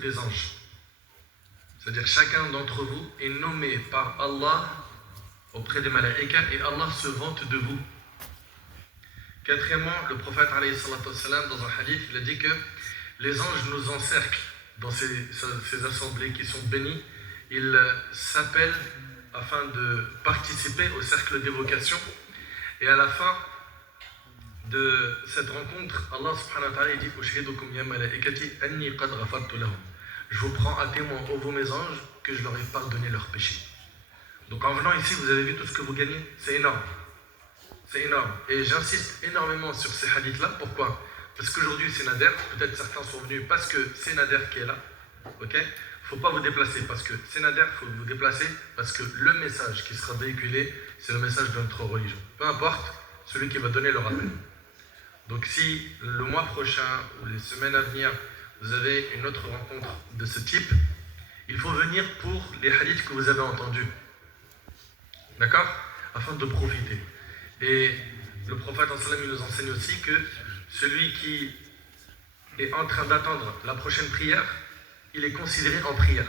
des anges. C'est-à-dire chacun d'entre vous est nommé par Allah auprès des malaïkas et Allah se vante de vous. Quatrièmement, le prophète alayhi salatu wassalam, dans un hadith, il a dit que les anges nous encerclent dans ces assemblées qui sont bénies. Ils s'appellent afin de participer au cercle d'évocation. Et à la fin de cette rencontre, Allah subhanahu wa ta'ala dit « Ushhidukum ya malaikati anni qad ghafartu lahum » Je vous prends à témoin, ô vous mes anges, que je leur ai pardonné leurs péchés. Donc en venant ici, vous avez vu tout ce que vous gagnez. C'est énorme. C'est énorme. Et j'insiste énormément sur ces hadiths-là. Pourquoi? Parce qu'aujourd'hui, c'est Nader. Peut-être certains sont venus parce que c'est Nader qui est là. Ok? Il ne faut pas vous déplacer parce que c'est Nader. Il faut vous déplacer parce que le message qui sera véhiculé, c'est le message de notre religion. Peu importe celui qui va donner le rappel. Donc si le mois prochain ou les semaines à venir, vous avez une autre rencontre de ce type, il faut venir pour les hadiths que vous avez entendus. D'accord? Afin de profiter. Et le prophète il nous enseigne aussi que celui qui est en train d'attendre la prochaine prière, il est considéré en prière.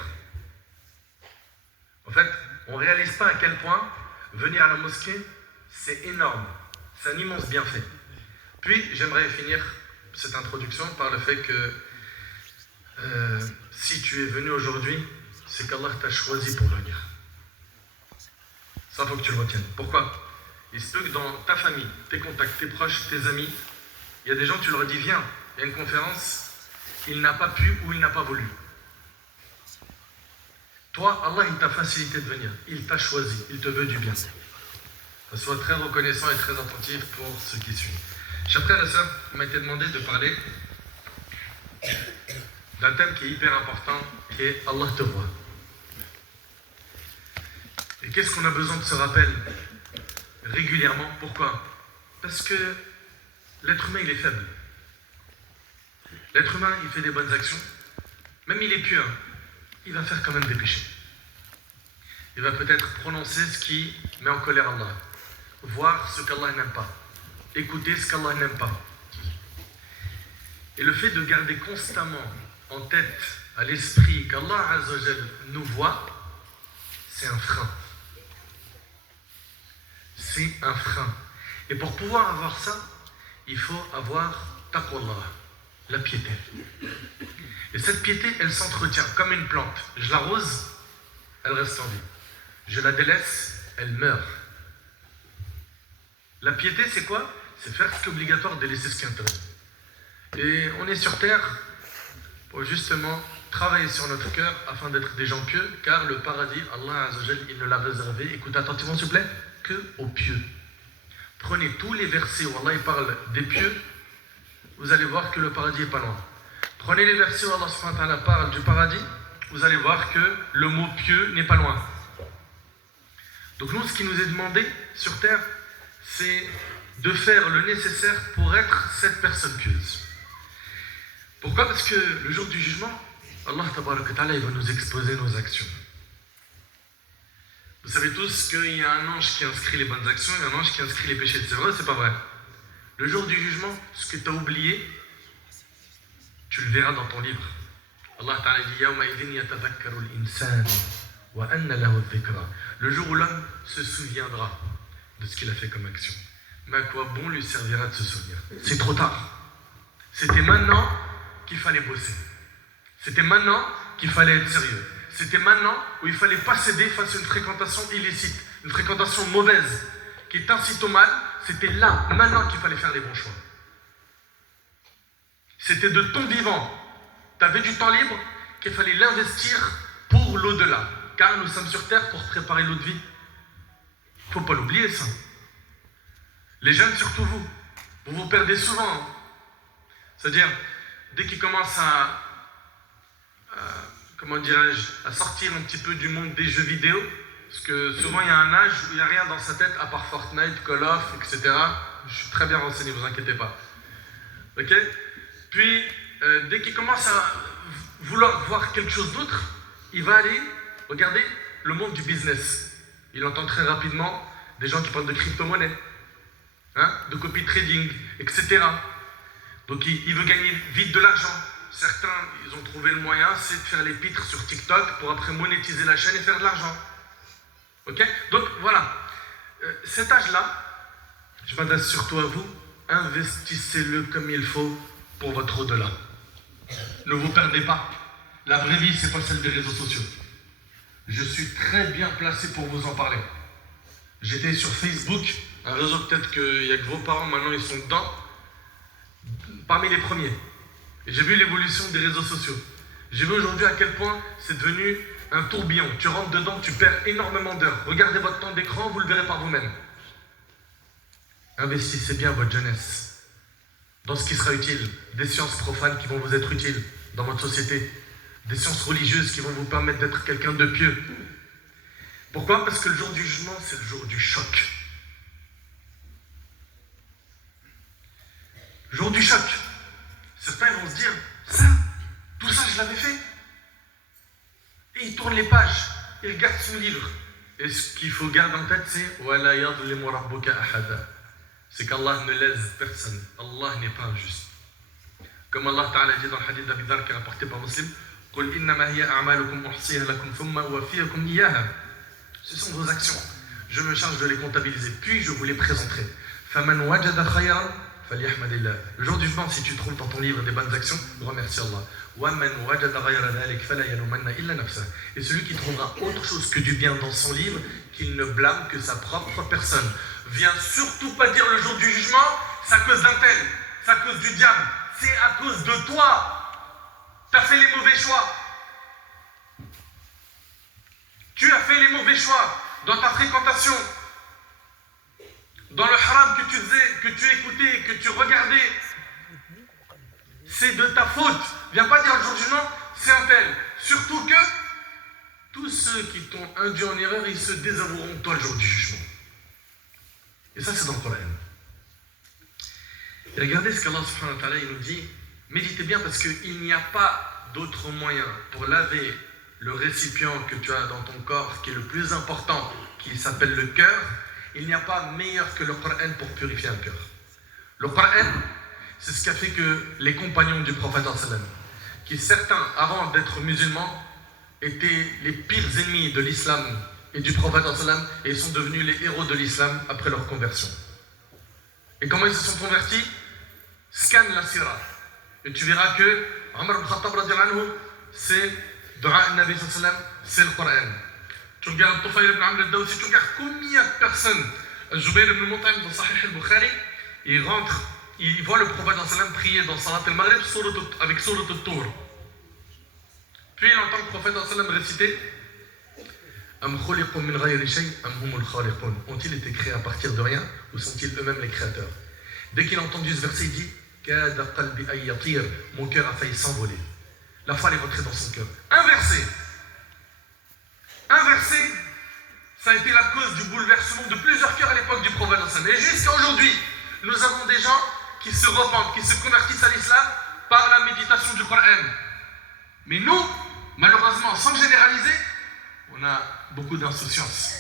En fait, on ne réalise pas à quel point venir à la mosquée, c'est énorme. C'est un immense bienfait. Puis, j'aimerais finir cette introduction par le fait que si tu es venu aujourd'hui, c'est qu'Allah t'a choisi pour venir. Ça, il faut que tu le retiennes. Pourquoi? Il se peut que dans ta famille, tes contacts, tes proches, tes amis, il y a des gens, tu leur dis viens, il y a une conférence, il n'a pas pu ou il n'a pas voulu. Toi, Allah, il t'a facilité de venir, il t'a choisi, il te veut du bien. Sois très reconnaissant et très attentif pour ce qui suit. Chers frères et sœurs, il m'a été demandé de parler d'un thème qui est hyper important, qui est Allah te voit. Et qu'est-ce qu'on a besoin de ce rappel régulièrement? Pourquoi? Parce que l'être humain, il est faible. L'être humain, il fait des bonnes actions. Même il est pieux, il va faire quand même des péchés. Il va peut-être prononcer ce qui met en colère Allah. Voir ce qu'Allah n'aime pas. Écouter ce qu'Allah n'aime pas. Et le fait de garder constamment en tête, à l'esprit, qu'Allah Azza wa Jal nous voit, c'est un frein. C'est un frein. Et pour pouvoir avoir ça, il faut avoir taqwallah, la piété. Et cette piété, elle s'entretient comme une plante. Je l'arrose, elle reste en vie. Je la délaisse, elle meurt. La piété, c'est quoi? C'est faire ce qui est obligatoire, délaisser ce qui est interdit. Et on est sur terre pour justement travailler sur notre cœur afin d'être des gens pieux, car le paradis, Allah Azza wa Jal, il ne l'a réservé, écoutez attentivement s'il vous plaît, que aux pieux. Prenez tous les versets où Allah il parle des pieux, vous allez voir que le paradis n'est pas loin. Prenez les versets où Allah subhanahu wa ta'ala parle du paradis, vous allez voir que le mot pieux n'est pas loin. Donc nous, ce qui nous est demandé sur terre, c'est de faire le nécessaire pour être cette personne pieuse. Pourquoi? Parce que le jour du jugement, Allah tabaraka ta'ala, il va nous exposer nos actions. Vous savez tous qu'il y a un ange qui inscrit les bonnes actions et un ange qui inscrit les péchés. C'est vrai ou c'est pas vrai? Le jour du jugement, ce que tu as oublié, tu le verras dans ton livre. Allah ta'ala dit Yawma idhin yatadhakkaru al-insan wa anna lahu dhikra. Le jour où l'homme se souviendra de ce qu'il a fait comme action. Mais à quoi bon lui servira de se souvenir? C'est trop tard. C'était maintenant qu'il fallait bosser. C'était maintenant qu'il fallait être sérieux. C'était maintenant où il ne fallait pas céder face à une fréquentation illicite, une fréquentation mauvaise, qui t'incite au mal. C'était là, maintenant qu'il fallait faire les bons choix. C'était de ton vivant. Tu avais du temps libre qu'il fallait l'investir pour l'au-delà. Car nous sommes sur terre pour préparer l'autre vie. Il ne faut pas l'oublier ça. Les jeunes, surtout vous, vous vous perdez souvent. C'est-à-dire, dès qu'ils commencent comment dirais-je, à sortir un petit peu du monde des jeux vidéo, parce que souvent il y a un âge où il n'y a rien dans sa tête à part Fortnite, Call of, etc. Je suis très bien renseigné, ne vous inquiétez pas. Ok? Puis, dès qu'il commence à vouloir voir quelque chose d'autre, il va aller regarder le monde du business. Il entend très rapidement des gens qui parlent de crypto-monnaie, de copy trading, etc. Donc il veut gagner vite de l'argent. certains, ils ont trouvé le moyen, c'est de faire les pitres sur TikTok pour après monétiser la chaîne et faire de l'argent. Ok? Donc voilà, cet âge-là, je m'adresse surtout à vous, investissez-le comme il faut pour votre au-delà. Ne vous perdez pas. La vraie vie, c'est pas celle des réseaux sociaux. Je suis très bien placé pour vous en parler. J'étais sur Facebook, un réseau peut-être qu'il n'y a que vos parents, maintenant ils sont dedans, parmi les premiers. Et j'ai vu l'évolution des réseaux sociaux. J'ai vu aujourd'hui à quel point c'est devenu un tourbillon. Tu rentres dedans, tu perds énormément d'heures. Regardez votre temps d'écran, vous le verrez par vous-même. Investissez bien votre jeunesse dans ce qui sera utile. Des sciences profanes qui vont vous être utiles dans votre société. Des sciences religieuses qui vont vous permettre d'être quelqu'un de pieux. Pourquoi? Parce que le jour du jugement, c'est le jour du choc. Le jour du choc. Certains vont se dire, ça, tout ça je l'avais fait. Et ils tournent les pages, ils gardent son livre. Et ce qu'il faut garder en tête, c'est وَلَا يَظْلِمُ رَبُّكَ أَحَدًا. C'est qu'Allah ne lèse personne. Allah n'est pas injuste. Comme Allah Ta'ala dit dans le hadith d'Abi Dhar qui est rapporté par Muslim, قُلْ إِنَّمَا هِيَ أَعْمَالُكُمْ أُحْصِيهَا لَكُمْ ثُمَّ أُوَفِّيَكُمْ إِيَّاهَا. Ce sont vos actions. Je me charge de les comptabiliser, puis je vous les présenterai. فَمَنْ وَجَدَ خَيْرًا فَلْيَحْمَدِ اللَّهِ. Le jour du jugement, si tu trouves dans ton livre des bonnes actions, remercie Allah. وَمَنْ وَجَدَ غَيْرَ ذَلِكَ فَلَا يَلُومَنَّ إِلَّا نَفْسَهُ. Et celui qui trouvera autre chose que du bien dans son livre, qu'il ne blâme que sa propre personne. Viens surtout pas dire le jour du jugement, c'est à cause d'un tel, c'est à cause du diable, c'est à cause de toi. Tu as fait les mauvais choix. Tu as fait les mauvais choix dans ta fréquentation, dans le haram que tu faisais, que tu écoutais, que tu regardais. C'est de ta faute. Viens pas dire le jour du jugement, c'est un tel. Surtout que tous ceux qui t'ont induit en erreur, ils se désavoueront de toi le jour du jugement. Et ça, c'est dans le Coran. Et regardez ce qu'Allah subhanahu wa ta'ala il nous dit. Méditez bien parce qu'il n'y a pas d'autre moyen pour laver le récipient que tu as dans ton corps, qui est le plus important, qui s'appelle le cœur. Il n'y a pas meilleur que le Coran pour purifier un cœur. Le Coran, c'est ce qui a fait que les compagnons du prophète sallam, qui certains, avant d'être musulmans, étaient les pires ennemis de l'islam et du prophète sallam, et sont devenus les héros de l'islam après leur conversion. Et comment ils se sont convertis? Scanne la sira. Et tu verras que Omar ibn Khattab radiyallahu anhu, c'est Dua al-Nabi sallam, c'est le Coran. Tu regardes Tufayl ibn Amr al-Dawsi, tu regardes combien de personnes. Jubayr ibn Mut'im dans Sahih al-Bukhari, il rentre, il voit le prophète sallam prier dans Salat al-Maghrib avec Surat al-Tur. Puis il entend le prophète sallam réciter ont-ils été créés à partir de rien ou sont-ils eux-mêmes les créateurs? Dès qu'il a entendu ce verset, il dit mon cœur a failli s'envoler. La foi est rentrée dans son cœur. Un verset, ça a été la cause du bouleversement de plusieurs cœurs à l'époque du prophète. Et jusqu'à aujourd'hui, nous avons des gens qui se repentent, qui se convertissent à l'islam par la méditation du Coran. Mais nous, malheureusement, sans généraliser, on a beaucoup d'insouciance.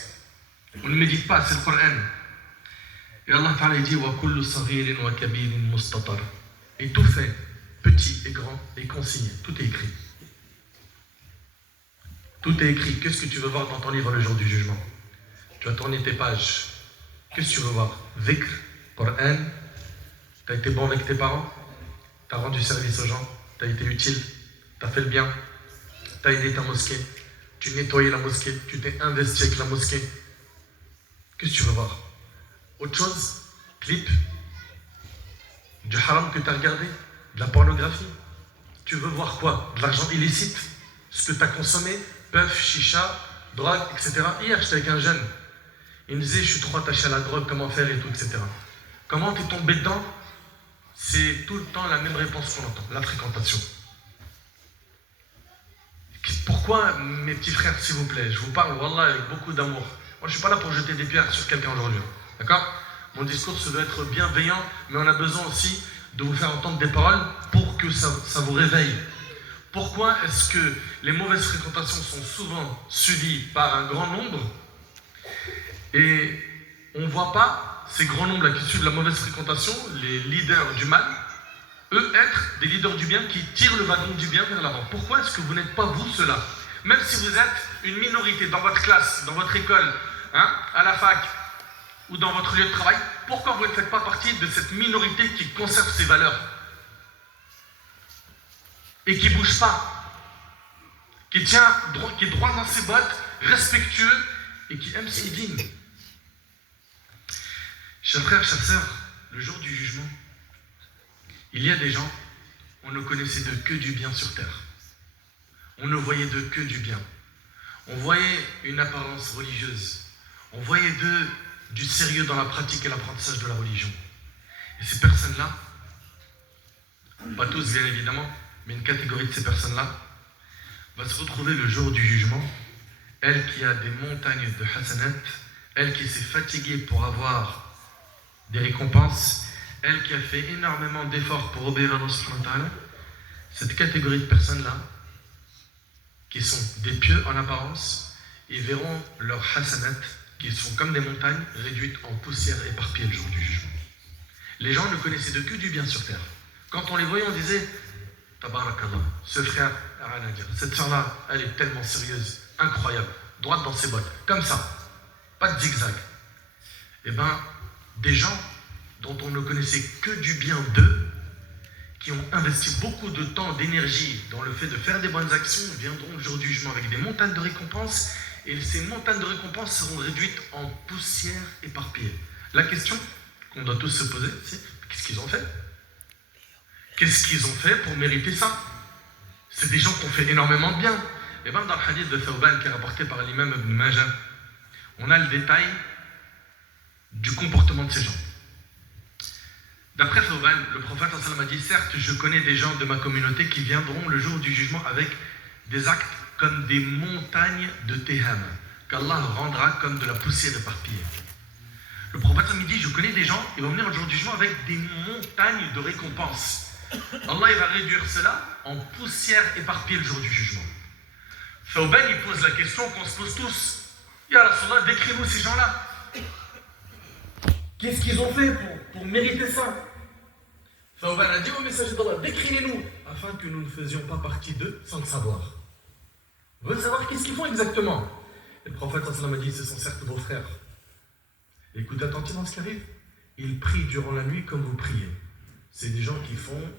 On ne médite pas, c'est le Coran. Et Allah Ta'ala dit وَكُلُّ صَغِيرٍ وَكَبِيرٍ مُسْتَطَرٍ. Et tout fait, petit et grand, est consigné. Tout est écrit. Tout est écrit. Qu'est-ce que tu veux voir dans ton livre le jour du jugement? Tu vas tourner tes pages. Qu'est-ce que tu veux voir? Dhikr, Coran. Tu as été bon avec tes parents? Tu as rendu service aux gens? Tu as été utile? Tu as fait le bien? Tu as aidé ta mosquée? Tu nettoyais la mosquée, tu t'es investi avec la mosquée. Qu'est-ce que tu veux voir? Autre chose? Clip? Du haram que tu as regardé? De la pornographie? Tu veux voir quoi? De l'argent illicite? Ce que tu as consommé? Puff, chicha, drogue, etc. Hier, j'étais avec un jeune. Il me disait, je suis trop attaché à la drogue, comment faire et tout, etc. Comment tu es tombé dedans? C'est tout le temps la même réponse qu'on entend, la fréquentation. Pourquoi, mes petits frères, s'il vous plaît, je vous parle, wallah, avec beaucoup d'amour. Moi, je ne suis pas là pour jeter des pierres sur quelqu'un aujourd'hui. D'accord? Mon discours se doit être bienveillant, mais on a besoin aussi de vous faire entendre des paroles pour que ça vous réveille. Pourquoi est-ce que les mauvaises fréquentations sont souvent suivies par un grand nombre et on ne voit pas ces grands nombres-là qui suivent la mauvaise fréquentation, les leaders du mal, eux être des leaders du bien qui tirent le wagon du bien vers l'avant. Pourquoi est-ce que vous n'êtes pas vous cela? Même si vous êtes une minorité dans votre classe, dans votre école, à la fac ou dans votre lieu de travail, pourquoi vous ne faites pas partie de cette minorité qui conserve ses valeurs et qui ne bouge pas, qui est droit dans ses bottes, respectueux et qui aime ses dîmes? Chers frères, chères sœurs, le jour du jugement, il y a des gens, on ne connaissait d'eux que du bien sur terre. On ne voyait d'eux que du bien. On voyait une apparence religieuse. On voyait d'eux du sérieux dans la pratique et l'apprentissage de la religion. Et ces personnes-là, pas tous bien évidemment, mais une catégorie de ces personnes-là, va se retrouver le jour du jugement, elle qui a des montagnes de hasanat, elle qui s'est fatiguée pour avoir des récompenses, elle qui a fait énormément d'efforts pour obéir à Allah subhanahu wa ta'ala, cette catégorie de personnes-là, qui sont des pieux en apparence, ils verront leurs hasanat, qui sont comme des montagnes, réduites en poussière éparpillée le jour du jugement. Les gens ne connaissaient de que du bien sur terre. Quand on les voyait, on disait Tabarakallah, ce frère n'a rien à dire. Cette soeur-là, elle est tellement sérieuse, incroyable, droite dans ses bottes, comme ça, pas de zigzag. Eh bien, des gens dont on ne connaissait que du bien d'eux, qui ont investi beaucoup de temps, d'énergie dans le fait de faire des bonnes actions, viendront le jour du jugement avec des montagnes de récompenses, et ces montagnes de récompenses seront réduites en poussière éparpillée. La question qu'on doit tous se poser, c'est qu'est-ce qu'ils ont fait? Qu'est-ce qu'ils ont fait pour mériter ça? C'est des gens qui ont fait énormément de bien. Et bien dans le hadith de Thawban qui est rapporté par l'imam Ibn Majah, on a le détail du comportement de ces gens. D'après Thawban, le prophète a dit, certes, je connais des gens de ma communauté qui viendront le jour du jugement avec des actes comme des montagnes de Teham, qu'Allah rendra comme de la poussière éparpillée. Le prophète me dit, je connais des gens, ils vont venir le jour du jugement avec des montagnes de récompenses. Allah il va réduire cela en poussière éparpillée le jour du jugement. Thawban il pose la question qu'on se pose tous. Ya Rasulallah, décris-nous ces gens-là. Qu'est-ce qu'ils ont fait pour mériter ça? Thawban a dit au messager d'Allah, décris-les-nous, afin que nous ne faisions pas partie d'eux sans le savoir. On veut savoir qu'est-ce qu'ils font exactement. Et le prophète a dit, ce sont certes vos frères. Écoute attentivement ce qui arrive. Ils prient durant la nuit comme vous priez. C'est des gens qui font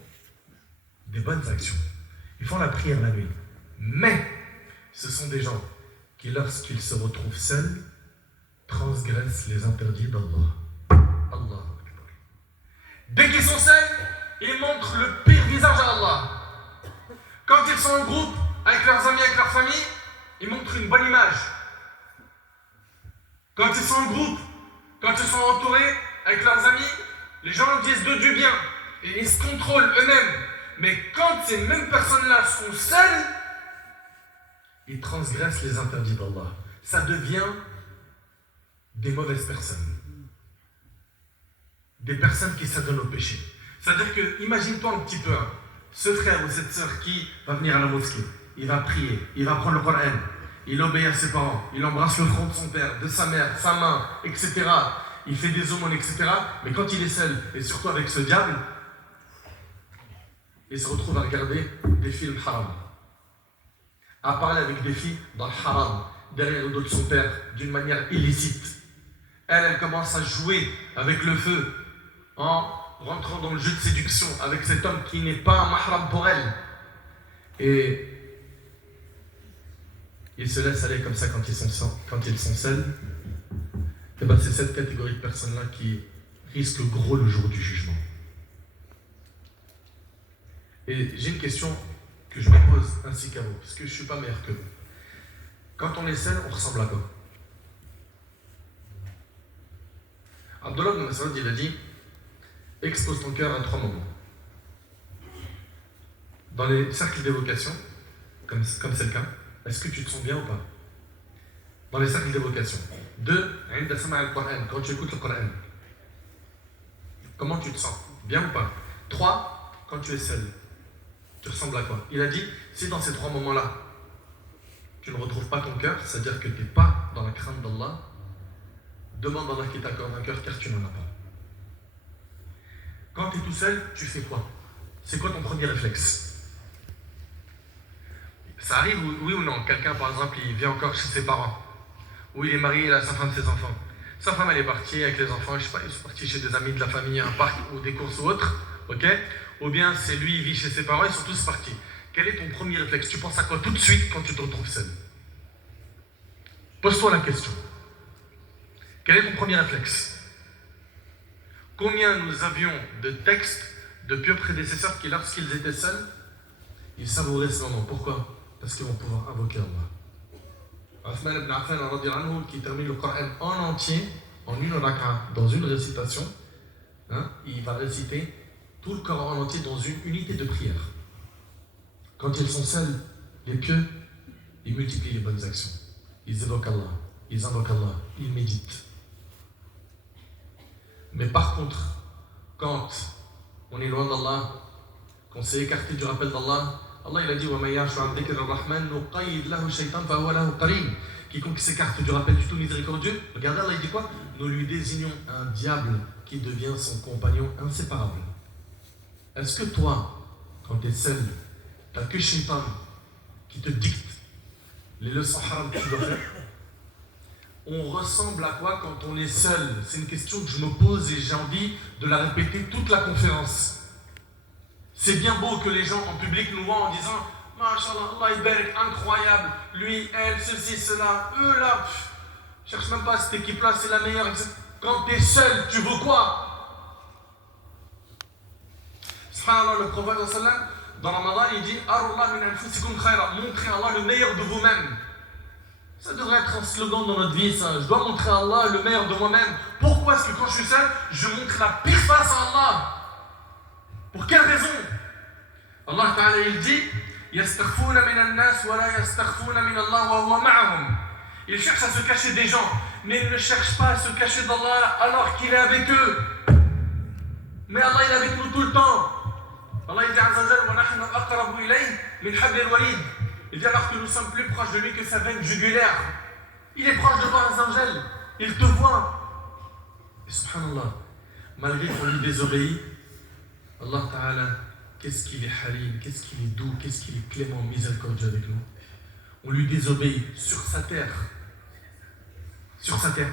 des bonnes actions. Ils font la prière la nuit. Mais ce sont des gens qui, lorsqu'ils se retrouvent seuls, transgressent les interdits d'Allah. Allah. Dès qu'ils sont seuls, ils montrent le pire visage à Allah. Quand ils sont en groupe, avec leurs amis, avec leur famille, ils montrent une bonne image. Quand ils sont en groupe, quand ils sont entourés avec leurs amis, les gens disent d'eux du bien. Et ils se contrôlent eux-mêmes. Mais quand ces mêmes personnes-là sont seules, ils transgressent les interdits d'Allah. Ça devient des mauvaises personnes. Des personnes qui s'adonnent au péché. C'est-à-dire que, imagine-toi un petit peu, ce frère ou cette sœur qui va venir à la mosquée, il va prier, il va prendre le Coran, il obéit à ses parents, il embrasse le front de son père, de sa mère, sa main, etc. Il fait des aumônes, etc. Mais quand il est seul, et surtout avec ce diable, il se retrouve à regarder des films haram, à parler avec des filles dans le haram, derrière le dos de son père, d'une manière illicite. Elle commence à jouer avec le feu, en rentrant dans le jeu de séduction avec cet homme qui n'est pas un mahram pour elle. Et ils se laissent aller comme ça quand ils sont seuls. Et ben c'est cette catégorie de personnes-là qui risque gros le jour du jugement. Et j'ai une question que je me pose ainsi qu'à vous, parce que je ne suis pas meilleur que vous. Quand on est seul, on ressemble à quoi? Abdullah ibn Mas'ud, il a dit, expose ton cœur à 3 moments. Dans les cercles d'évocation, comme c'est le cas, est-ce que tu te sens bien ou pas? Dans les cercles d'évocation. 2, quand tu écoutes le Coran. Comment tu te sens? Bien ou pas? 3, quand tu es seul. Tu ressembles à quoi? Il a dit, si dans ces 3 moments-là, tu ne retrouves pas ton cœur, c'est-à-dire que tu n'es pas dans la crainte d'Allah, demande à Allah qui t'accorde un cœur car tu n'en as pas. Quand tu es tout seul, tu fais quoi? c'est quoi ton premier réflexe? Ça arrive, oui ou non? Quelqu'un, par exemple, il vient encore chez ses parents, ou il est marié, il a sa femme, ses enfants. Sa femme, elle est partie avec les enfants, je sais pas, ils sont partis chez des amis de la famille, un parc ou des courses ou autre, ok? Ou bien c'est lui, il vit chez ses parents, ils sont tous partis. Quel est ton premier réflexe? Tu penses à quoi tout de suite quand tu te retrouves seul? Pose-toi la question. Quel est ton premier réflexe? Combien nous avions de textes de pieux prédécesseurs qui, lorsqu'ils étaient seuls, ils savouraient ce moment. Pourquoi? Parce qu'ils vont pouvoir invoquer Allah. Uthman ibn Affan, qui termine le Coran en entier, en une raka'a, dans une récitation, il va réciter tout le Coran en entier dans une unité de prière. Quand ils sont seuls, les pieux, ils multiplient les bonnes actions. Ils évoquent Allah, ils invoquent Allah, ils méditent. Mais par contre, quand on est loin d'Allah, qu'on s'est écarté du rappel d'Allah, Allah il a dit quiconque s'écarte du rappel du tout miséricordieux, regardez Allah il dit quoi? Nous lui désignons un diable qui devient son compagnon inséparable. Est-ce que toi, quand tu es seul, tu n'as que Shaitan qui te dicte les leçons haram que tu dois faire? On ressemble à quoi quand on est seul? C'est une question que je me pose et j'ai envie de la répéter toute la conférence. C'est bien beau que les gens en public nous voient en disant Masha'Allah, Allah Ibarak, incroyable, lui, elle, ceci, cela, eux là, cherche même pas cette équipe-là, c'est la meilleure. Quand tu es seul, tu veux quoi? Subhanallah, le prophète dans Ramadan, il dit Arullah min anfusikum khayra, montrez Allah le meilleur de vous-même. Ça devrait être un slogan dans notre vie, ça. Je dois montrer à Allah le meilleur de moi-même. Pourquoi est-ce que quand je suis seul, je montre la pire face à Allah? Pour quelle raison? Allah Ta'ala il dit Yastakhfouna min an-nas wa la yastakhfouna min Allah wa huwa ma'ahum. Ils cherchent à se cacher des gens, mais ils ne cherchent pas à se cacher d'Allah alors qu'il est avec eux. Mais Allah il est avec nous tout le temps. Allah il dit Azza wa Jalla wa nahnu aqrabu ilayhi min habl al-warid. Il dit alors que nous sommes plus proches de lui que sa veine jugulaire. Il est proche de toi, Azza. Il te voit. Et subhanallah, malgré qu'on lui désobéit, Allah Ta'ala, qu'est-ce qu'il est halim, qu'est-ce qu'il est doux, qu'est-ce qu'il est clément, miséricordieux avec nous. On lui désobéit sur sa terre,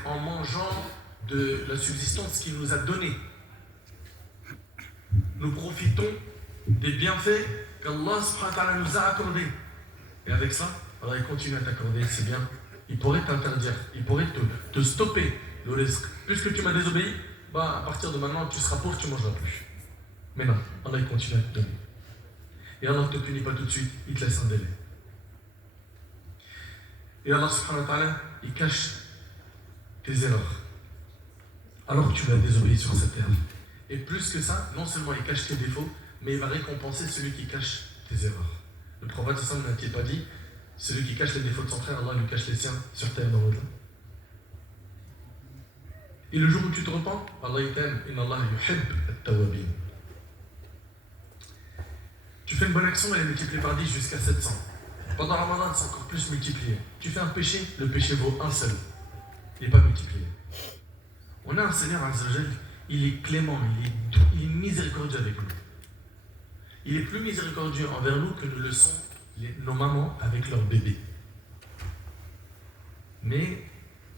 en mangeant de la subsistance qu'il nous a donnée. Nous profitons des bienfaits qu'Allah subhanahu wa ta'ala nous a accordés. Et avec ça, Allah il continue à t'accorder, c'est bien. Il pourrait t'interdire, il pourrait te stopper le risque. Puisque tu m'as désobéi, à partir de maintenant, tu seras pauvre, tu ne mangeras plus. Mais non, Allah il continue à te donner. Et Allah ne te punit pas tout de suite, il te laisse un délai. Et Allah subhanahu wa ta'ala, il cache tes erreurs. Alors que tu vas désobéir sur cette terre. Et plus que ça, non seulement il cache tes défauts, mais il va récompenser celui qui cache tes erreurs. Le prophète n'a-t-il pas dit celui qui cache les défauts de son frère, Allah lui cache les siens sur terre dans l'au-delà. Et le jour où tu te repens, Allah il t'aime. Inna Allah yuhib at-tawwabin. Tu fais une bonne action, elle est multipliée par 10 jusqu'à 700. Pendant Ramadan, c'est encore plus multiplié. Tu fais un péché, le péché vaut un seul. Il n'est pas multiplié. On a un Seigneur Azza wa Jal, il est clément, il est miséricordieux avec nous. Il est plus miséricordieux envers nous que nous le sont nos mamans avec leurs bébés. Mais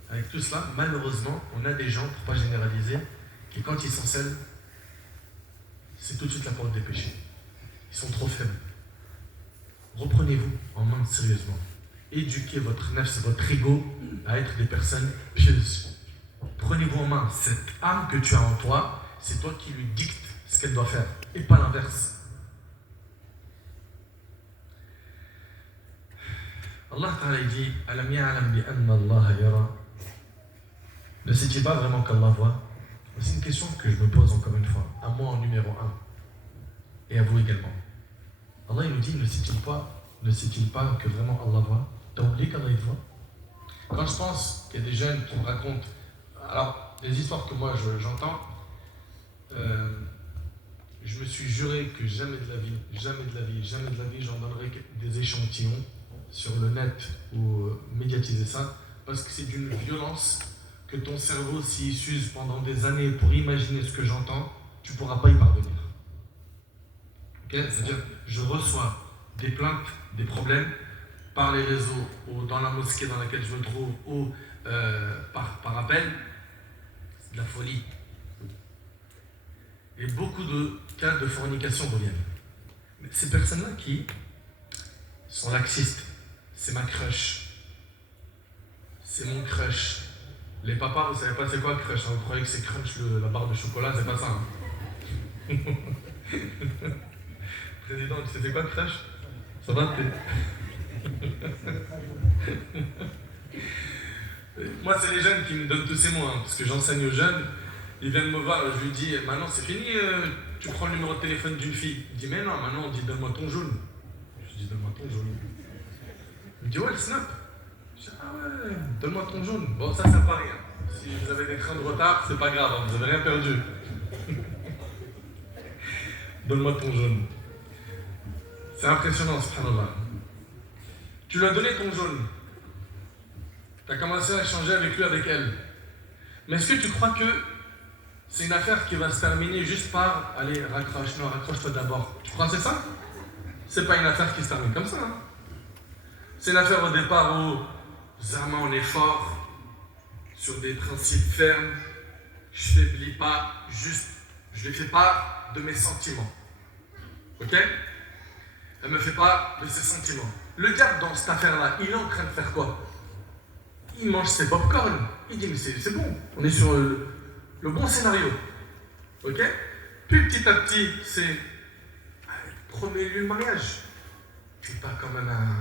avec tout cela, malheureusement, on a des gens, pour ne pas généraliser, qui quand ils sont seuls, c'est tout de suite la porte des péchés. Ils sont trop faibles. Reprenez-vous en main sérieusement. Éduquez votre nefs, votre ego à être des personnes pieuses. Prenez-vous en main. Cette âme que tu as en toi, c'est toi qui lui dicte ce qu'elle doit faire et pas l'inverse. Allah Ta'ala dit Alam ya'lam bi anna Allah yara. Ne sait-il pas vraiment qu'Allah voit? C'est une question que je me pose encore une fois, à moi en numéro 1 et à vous également. Allah il nous dit ne sait-il pas que vraiment Allah voit? T'as oublié qu'Allah il voit? Quand je pense qu'il y a des jeunes qui me racontent, alors les histoires que moi j'entends, je me suis juré que jamais de la vie, j'en donnerai des échantillons sur le net ou médiatiser ça, parce que c'est d'une violence que ton cerveau, s'il s'use pendant des années pour imaginer ce que j'entends, tu ne pourras pas y parvenir. Okay? C'est-à-dire, je reçois des plaintes, des problèmes par les réseaux ou dans la mosquée dans laquelle je me trouve ou par appel. C'est de la folie. Et beaucoup de cas de fornication reviennent. Mais ces personnes-là qui sont laxistes, c'est ma crush, c'est mon crush. Les papas, vous savez pas c'est quoi le crush, hein? Vous croyez que c'est crunch la barre de chocolat, c'est pas ça. Hein? Président, tu sais c'est quoi le crush? Ça va Moi, c'est les jeunes qui me donnent tous ces mots, hein, parce que j'enseigne aux jeunes. Ils viennent me voir, je lui dis, maintenant c'est fini, tu prends le numéro de téléphone d'une fille. Il dit, mais non, maintenant on dit, donne-moi ton jaune. Je dis, donne-moi ton jaune. Il me dit, ouais, le snap. Je dis, ah ouais, donne-moi ton jaune. Bon, ça sert pas à rien. Si vous avez des trains de retard, c'est pas grave, hein, vous avez rien perdu. Donne-moi ton jaune. C'est impressionnant, subhanallah. Tu lui as donné ton jaune. Tu as commencé à échanger avec lui, avec elle. Mais est-ce que tu crois que c'est une affaire qui va se terminer juste par « Allez, raccroche, non, raccroche-toi d'abord ». Tu crois que c'est ça? C'est pas une affaire qui se termine comme ça. Hein. C'est une affaire au départ où vraiment on est fort, sur des principes fermes, je faiblis pas, juste, je lui fais part de mes sentiments. Ok? Elle me fait part de ses sentiments. Le diable dans cette affaire-là, il est en train de faire quoi? Il mange ses pop-corn. Il dit, mais c'est bon, on est sur le bon scénario. Ok? Puis petit à petit, c'est promets-lui le mariage. C'est pas quand même un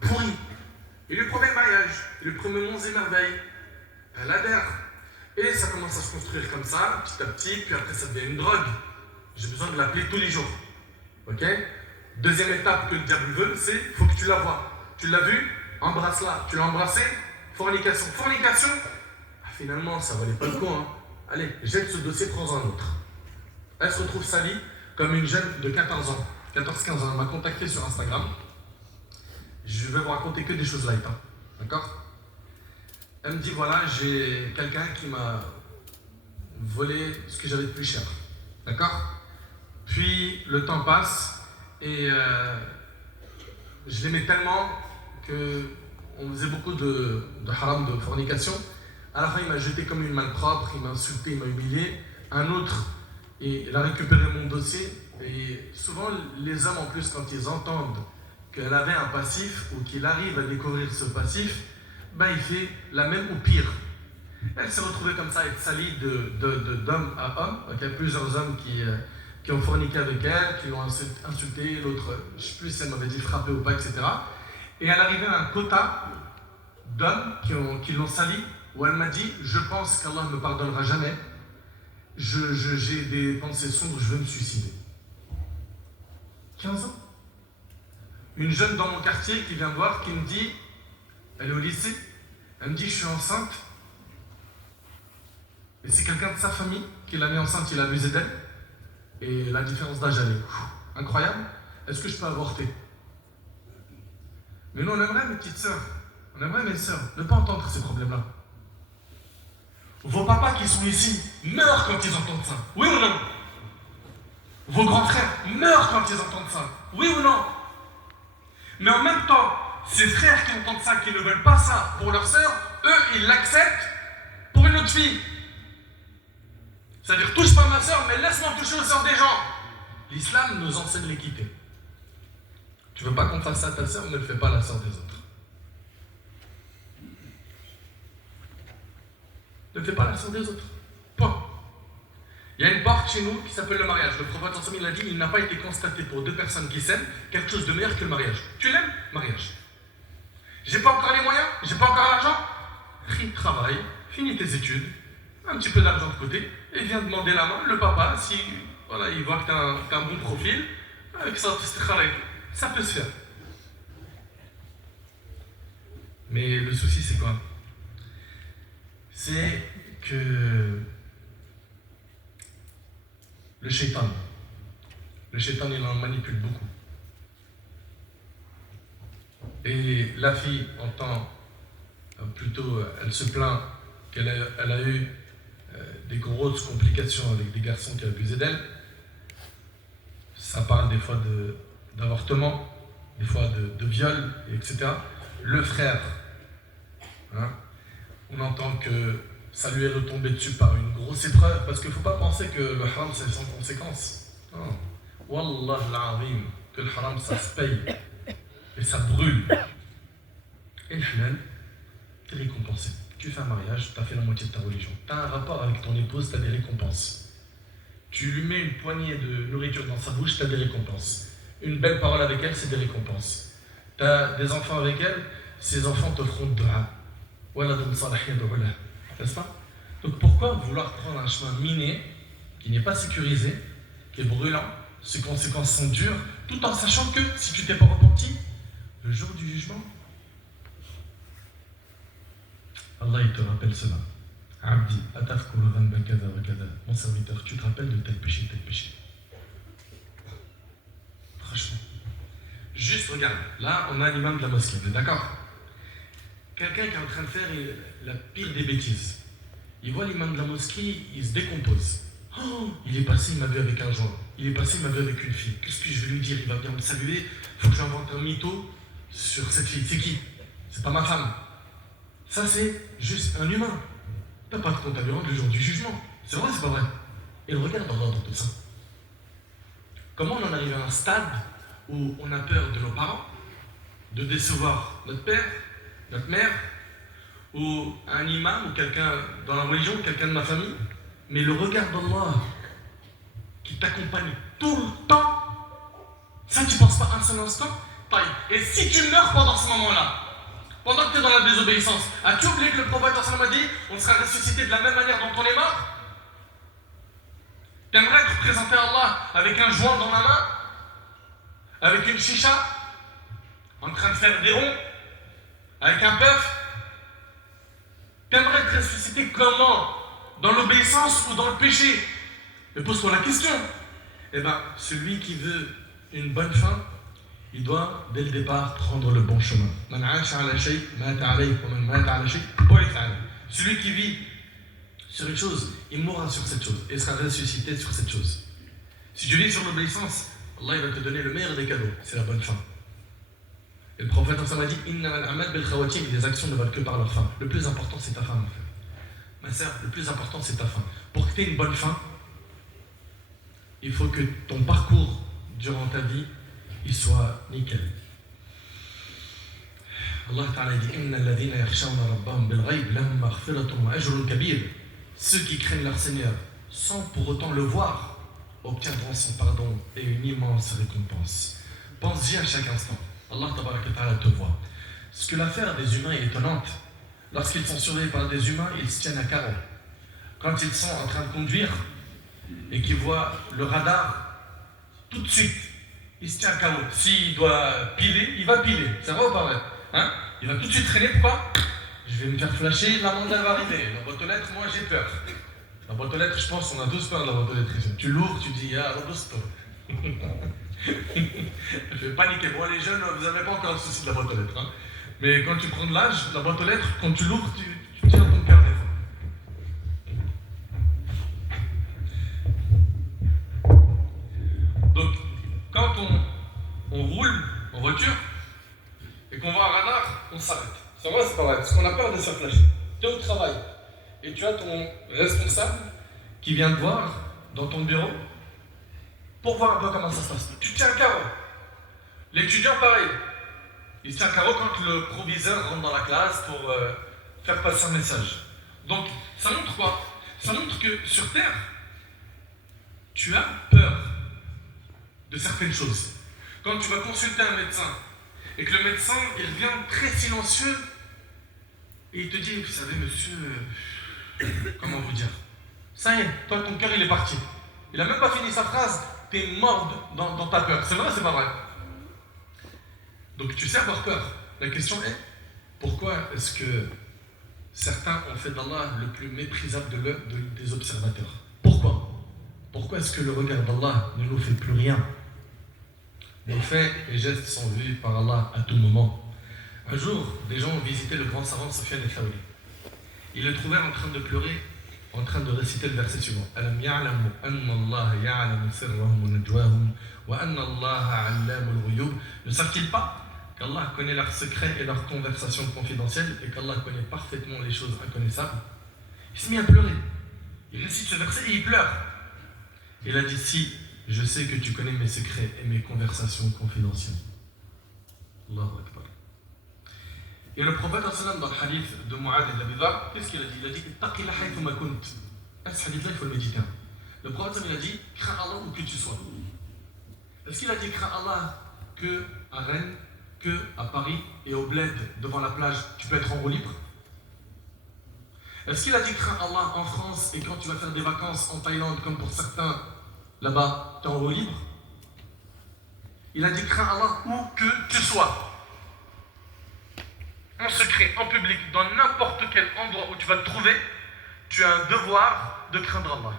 pourri. Il lui promet le mariage, il lui promet monts et merveilles. Elle adhère. Et ça commence à se construire comme ça, petit à petit, puis après ça devient une drogue. J'ai besoin de l'appeler tous les jours. Ok? Deuxième étape que le diable veut, c'est faut que tu la vois. Tu l'as vue? Embrasse-la. Tu l'as embrassée? Fornication. Fornication? Ah, finalement, ça valait pas le coup. Hein. Allez, jette ce dossier, prends un autre. Elle se retrouve sa vie comme une jeune de 14 ans. 14-15 ans. Elle m'a contacté sur Instagram. Je vais vous raconter que des choses light. Hein. D'accord? Elle me dit, voilà, j'ai quelqu'un qui m'a volé ce que j'avais de plus cher. D'accord? Puis, le temps passe et je l'aimais tellement qu'on faisait beaucoup de haram, de fornication. À la fin, il m'a jeté comme une malpropre, il m'a insulté, il m'a humilié. Un autre, il a récupéré mon dossier. Et souvent, les hommes, en plus, quand ils entendent qu'elle avait un passif ou qu'il arrive à découvrir ce passif, ben, il fait la même ou pire. Elle s'est retrouvée comme ça, à être salie d'homme à homme. Il y a plusieurs hommes qui ont forniqué avec elle, qui l'ont insulté, l'autre, je ne sais plus si elle m'avait dit frapper ou pas, etc. Et elle arrivait à un quota d'hommes qui l'ont salie, où elle m'a dit, je pense qu'Allah ne me pardonnera jamais, j'ai des pensées sombres, je veux me suicider. 15 ans. Une jeune dans mon quartier qui vient me voir, qui me dit, elle est au lycée, elle me dit, je suis enceinte, et c'est quelqu'un de sa famille qui l'a mis enceinte, il a abusé d'elle, et la différence d'âge, elle est incroyable. Est-ce que je peux avorter? Mais nous, on aimerait mes petites sœurs, on aimerait mes sœurs, ne pas entendre ces problèmes-là. Vos papas qui sont ici meurent quand ils entendent ça, oui ou non? Vos grands frères meurent quand ils entendent ça, oui ou non? Mais en même temps, ces frères qui entendent ça, qui ne veulent pas ça pour leur sœur, eux, ils l'acceptent pour une autre fille. C'est-à-dire, touche pas ma sœur, mais laisse-moi toucher aux sœurs des gens. L'islam nous enseigne l'équité. Tu veux pas qu'on fasse ça à ta sœur, ne le fais pas à la sœur des autres. Ne fais pas la sœur des autres. Point. Il y a une porte chez nous qui s'appelle le mariage. Le prophète ensemble, il a dit, il n'a pas été constaté pour deux personnes qui s'aiment quelque chose de meilleur que le mariage. Tu l'aimes? Mariage. J'ai pas encore les moyens, j'ai pas encore l'argent. Travaille, finis tes études, un petit peu d'argent de côté, et viens demander la main. Le papa, si voilà, il voit que t'as un bon profil, avec ça, ça peut se faire. Mais le souci, c'est quoi? C'est que le shaitan, il en manipule beaucoup. Et la fille entend plutôt, elle se plaint qu'elle a eu des grosses complications avec des garçons qui abusaient d'elle. ça parle des fois d'avortement, des fois de viol, etc. Le frère, hein, on entend que ça lui est retombé dessus par une grosse épreuve, parce qu'il ne faut pas penser que le haram c'est sans conséquence. Non. Wallah al-azim, que le haram ça se paye et ça brûle. Et le halal, tu es récompensé. Tu fais un mariage, tu as fait la moitié de ta religion. Tu as un rapport avec ton épouse, tu as des récompenses. Tu lui mets une poignée de nourriture dans sa bouche, tu as des récompenses. Une belle parole avec elle, c'est des récompenses. Tu as des enfants avec elle, ces enfants te feront dua. N'est-ce pas? Donc pourquoi vouloir prendre un chemin miné, qui n'est pas sécurisé, qui est brûlant, ses conséquences sont dures, tout en sachant que si tu t'es pas repenti, le jour du jugement, Allah il te rappelle cela. Abdi, atafkuru dhanba kaza wa kaza. Mon serviteur, tu te rappelles de tel péché, tel péché. Franchement. Juste regarde, là on a l'imam de la mosquée, on est d'accord? Quelqu'un qui est en train de faire la pire des bêtises. Il voit l'imam de la mosquée, il se décompose. Oh, il est passé, il m'a vu avec un joint. Il est passé, il m'a vu avec une fille. Qu'est-ce que je vais lui dire? Il va venir me saluer. Il faut que j'invente un mytho sur cette fille. C'est qui? C'est pas ma femme. Ça, c'est juste un humain. T'as pas de compte à lui rendre le jour du jugement. C'est vrai, c'est pas vrai? Et regarde Allah dans tout ça. Comment on en arrive à un stade où on a peur de nos parents, de décevoir notre père, notre mère, ou un imam, ou quelqu'un dans la religion, quelqu'un de ma famille, mais le regard d'Allah qui t'accompagne tout le temps, ça tu penses pas un seul instant? Et si tu meurs pendant ce moment-là, pendant que tu es dans la désobéissance, as-tu oublié que le prophète a dit on sera ressuscité de la même manière dont on est mort? T'aimerais te présenter à Allah avec un joint dans la main, avec une chicha, en train de faire des ronds, avec un bœuf? T'aimerais te ressusciter comment? Dans l'obéissance ou dans le péché? Mais pose-toi la question. Eh bien, celui qui veut une bonne fin, il doit, dès le départ, prendre le bon chemin. Celui qui vit sur une chose, il mourra sur cette chose et sera ressuscité sur cette chose. Si tu vis sur l'obéissance, Allah il va te donner le meilleur des cadeaux, c'est la bonne fin. Et le prophète a dit les actions ne valent que par leur fin. Le plus important, c'est ta fin, mon frère. Ma sœur, le plus important, c'est ta fin. Pour que tu aies une bonne fin, il faut que ton parcours durant ta vie, il soit nickel. Allah Ta'ala dit Inna alladhina yakhshawna rabbahum bil ghayb lahum maghfiratun wa ajrun kabir. Ceux qui craignent leur Seigneur sans pour autant le voir obtiendront son pardon et une immense récompense. Pense-y à chaque instant. Allah Ta'ala te voit. Ce que l'affaire des humains est étonnante. Lorsqu'ils sont surveillés par des humains, ils se tiennent à carreau. Quand ils sont en train de conduire et qu'ils voient le radar, tout de suite, il se tient à carreau. S'il doit piler, il va piler. C'est vrai ou pas vrai? Hein? Il va tout de suite traîner. Pourquoi? Je vais me faire flasher, la mandat va arriver. La boîte aux lettres, moi j'ai peur. La boîte aux lettres, je pense, on a tous peur de la boîte aux lettres. Tu l'ouvres, tu dis, ah, robusto. Je vais paniquer. Bon, les jeunes, vous n'avez pas encore le souci de la boîte aux lettres. Hein? Mais quand tu prends de l'âge, la boîte aux lettres, quand tu l'ouvres, tu tiens ton cœur des fois. Donc, quand on roule en voiture et qu'on voit un radar, on s'arrête. C'est vrai, c'est pas vrai, parce qu'on a peur de se flasher. Tu es au travail et tu as ton responsable qui vient te voir dans ton bureau pour voir un peu comment ça se passe. Tu tiens un carreau. L'étudiant, pareil. Il tient un carreau quand le proviseur rentre dans la classe pour faire passer un message. Donc, ça montre quoi? Ça montre que sur Terre, tu as peur de certaines choses. Quand tu vas consulter un médecin et que le médecin, il vient très silencieux et il te dit, vous savez monsieur, comment vous dire? Ça y est, toi ton cœur il est parti. Il n'a même pas fini sa phrase, t'es mort dans ta peur. C'est vrai, c'est pas vrai? Donc tu sais avoir peur. La question est, pourquoi est-ce que certains ont fait d'Allah le plus méprisable des observateurs? Pourquoi? Pourquoi est-ce que le regard d'Allah ne nous fait plus rien? Nos faits et gestes sont vus par Allah à tout moment. Un jour, des gens ont visité le grand savant Sufyan al-Thawri. Ils le trouvèrent en train de pleurer en train de réciter le verset suivant. Alam ya'lamu anna Allah ya'lamu sirrahum wa najwahum wa anna Allah 'allamul ghuyub. Ne savent-ils pas qu'Allah connaît leurs secrets et leurs conversations confidentielles et qu'Allah connaît parfaitement les choses inconnaissables? Il se met à pleurer. Il récite ce verset et il pleure. Il a dit, si je sais que tu connais mes secrets et mes conversations confidentielles. Allahu Akbar. Et le prophète dans le hadith de Mu'adh et d'Abi Dharr, qu'est-ce qu'il a dit? Il a dit ittaqillah haythuma kunt. Ce hadith-là, il faut le méditer. Le prophète il a dit crains Allah où que tu sois. Est-ce qu'il a dit crains Allah que à Rennes, que à Paris et au bled devant la plage, tu peux être en roue libre? Est-ce qu'il a dit crains Allah en France et quand tu vas faire des vacances en Thaïlande, comme pour certains là-bas, tu es en roue libre? Il a dit crains Allah où que tu sois. En secret, en public, dans n'importe quel endroit où tu vas te trouver, tu as un devoir de craindre Allah.